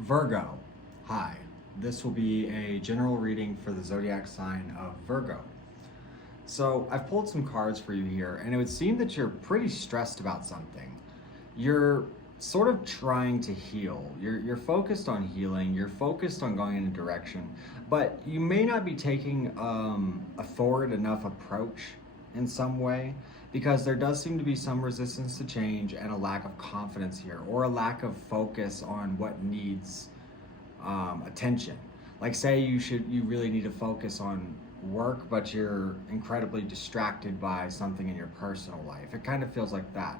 Virgo, hi. This will be a general reading for the zodiac sign of Virgo. So I've pulled some cards for you here, and it would seem that you're pretty stressed about something. You're sort of trying to heal. You're focused on healing. You're focused on going in a direction, but you may not be taking a forward enough approach in some way because there does seem to be some resistance to change and a lack of confidence here, or a lack of focus on what needs attention. Like, say you really need to focus on work, but you're incredibly distracted by something in your personal life. It kind of feels like that.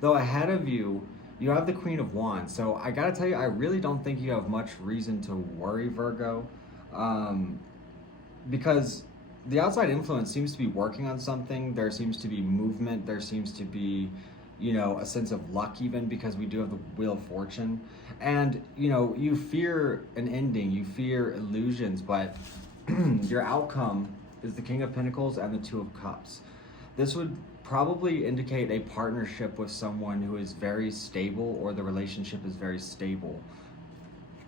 Though ahead of you, you have the Queen of Wands. So I gotta tell you, I really don't think you have much reason to worry, Virgo, because the outside influence seems to be working on something. There seems to be movement. There seems to be, a sense of luck, even because we do have the Wheel of Fortune. And, you fear an ending, you fear illusions, but your outcome is the King of Pentacles and the Two of Cups. This would probably indicate a partnership with someone who is very stable, or the relationship is very stable.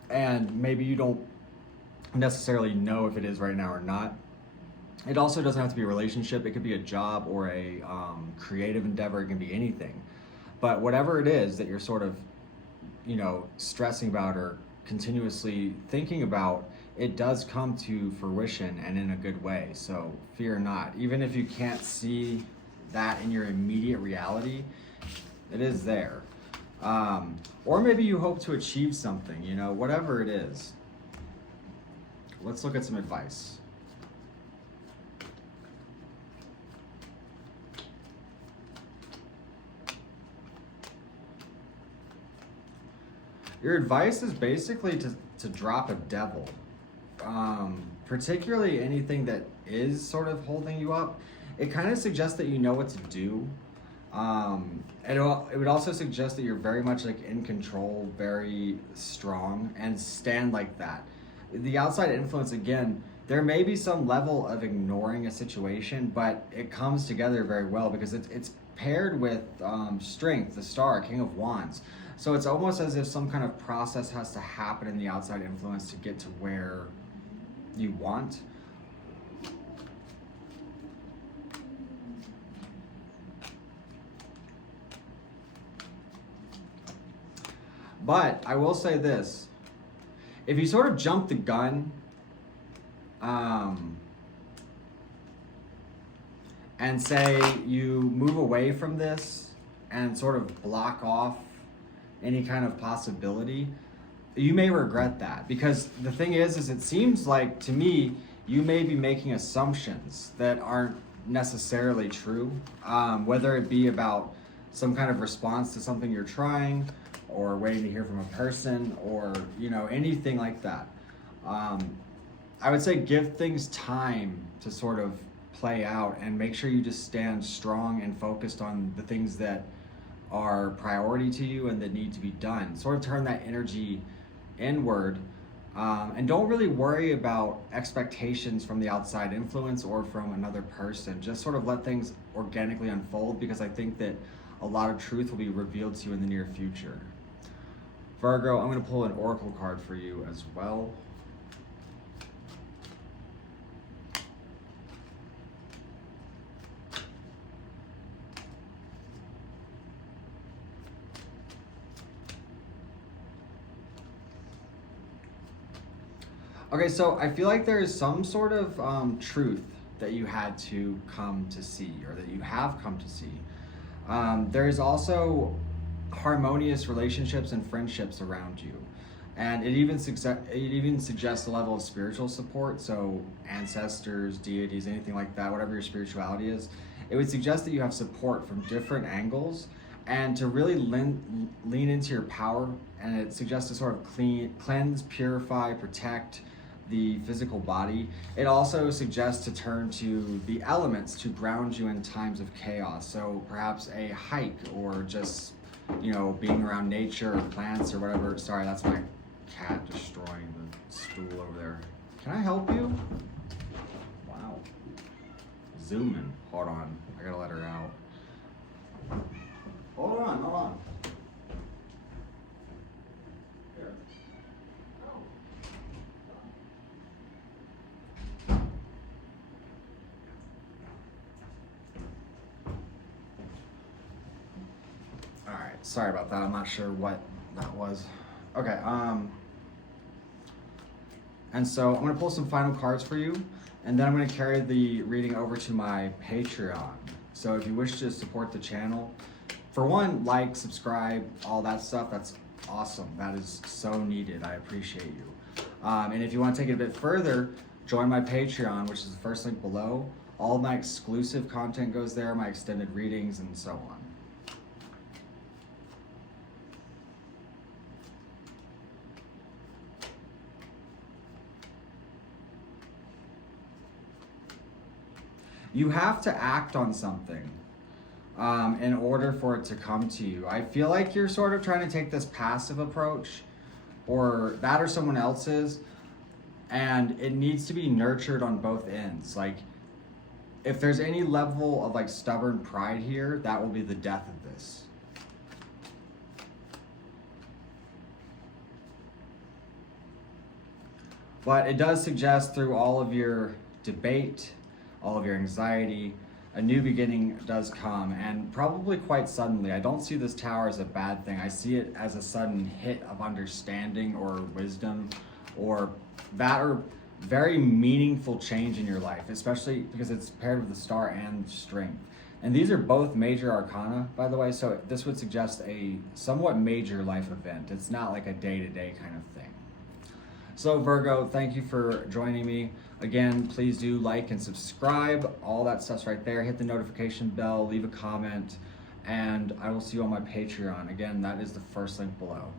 And maybe you don't necessarily know if it is right now or not. It also doesn't have to be a relationship. It could be a job or a creative endeavor. It can be anything. But whatever it is that you're sort of, stressing about or continuously thinking about, it does come to fruition, and in a good way. So fear not. Even if you can't see that in your immediate reality, it is there. Or maybe you hope to achieve something, whatever it is. Let's look at some advice. Your advice is basically to drop a devil. Particularly anything that is sort of holding you up. It kind of suggests that you know what to do. It would also suggest that you're very much like in control, very strong, and stand like that. The outside influence, again, there may be some level of ignoring a situation, but it comes together very well because it's paired with strength, the Star, King of Wands. So it's almost as if some kind of process has to happen in the outside influence to get to where you want. But I will say this, if you sort of jump the gun, and say you move away from this and sort of block off any kind of possibility, you may regret that. Because the thing is it seems like, to me, you may be making assumptions that aren't necessarily true, whether it be about some kind of response to something you're trying, or waiting to hear from a person, or anything like that. I would say give things time to sort of play out, and make sure you just stand strong and focused on the things that are priority to you and that need to be done. Sort of turn that energy inward, and don't really worry about expectations from the outside influence or from another person. Just sort of let things organically unfold, because I think that a lot of truth will be revealed to you in the near future. Virgo, I'm going to pull an oracle card for you as well. Okay, so I feel like there is some sort of truth that you had to come to see, or that you have come to see. There is also harmonious relationships and friendships around you. And it even suggests a level of spiritual support, so ancestors, deities, anything like that, whatever your spirituality is. It would suggest that you have support from different angles, and to really lean into your power. And it suggests to sort of cleanse, purify, protect the physical body. It also suggests to turn to the elements to ground you in times of chaos. So perhaps a hike, or just, being around nature or plants or whatever. Sorry, that's my cat destroying the stool over there. Can I help you? Wow. Zoom in. Hold on. I gotta let her out. Hold on. Here. Sorry about that. I'm not sure what that was. Okay. And so I'm going to pull some final cards for you, and then I'm going to carry the reading over to my Patreon. So if you wish to support the channel, for one, like, subscribe, all that stuff, that's awesome. That is so needed. I appreciate you. And if you want to take it a bit further, join my Patreon, which is the first link below. All my exclusive content goes there, my extended readings, and so on. You have to act on something in order for it to come to you. I feel like you're sort of trying to take this passive approach, or that or someone else's, and it needs to be nurtured on both ends. Like, if there's any level of like stubborn pride here, that will be the death of this. But it does suggest through all of your debate, all of your anxiety, a new beginning does come, and probably quite suddenly. I don't see this tower as a bad thing. I see it as a sudden hit of understanding or wisdom, or that, or very meaningful change in your life, especially because it's paired with the star and strength. And these are both major arcana, by the way, so this would suggest a somewhat major life event. It's not like a day-to-day kind of thing. So Virgo, thank you for joining me. Again, please do like and subscribe. All that stuff's right there. Hit the notification bell, leave a comment, and I will see you on my Patreon. Again, that is the first link below.